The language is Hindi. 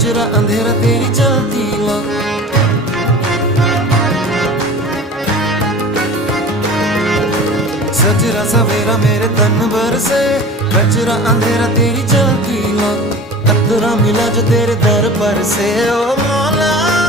सजरा अंधेरा तेरी चलती ला। सजरा सवेरा मेरे तन भर से, कचरा अंधेरा तेरी चलती ला। कतरा मिला जो तेरे दर पर से, ओ मौला।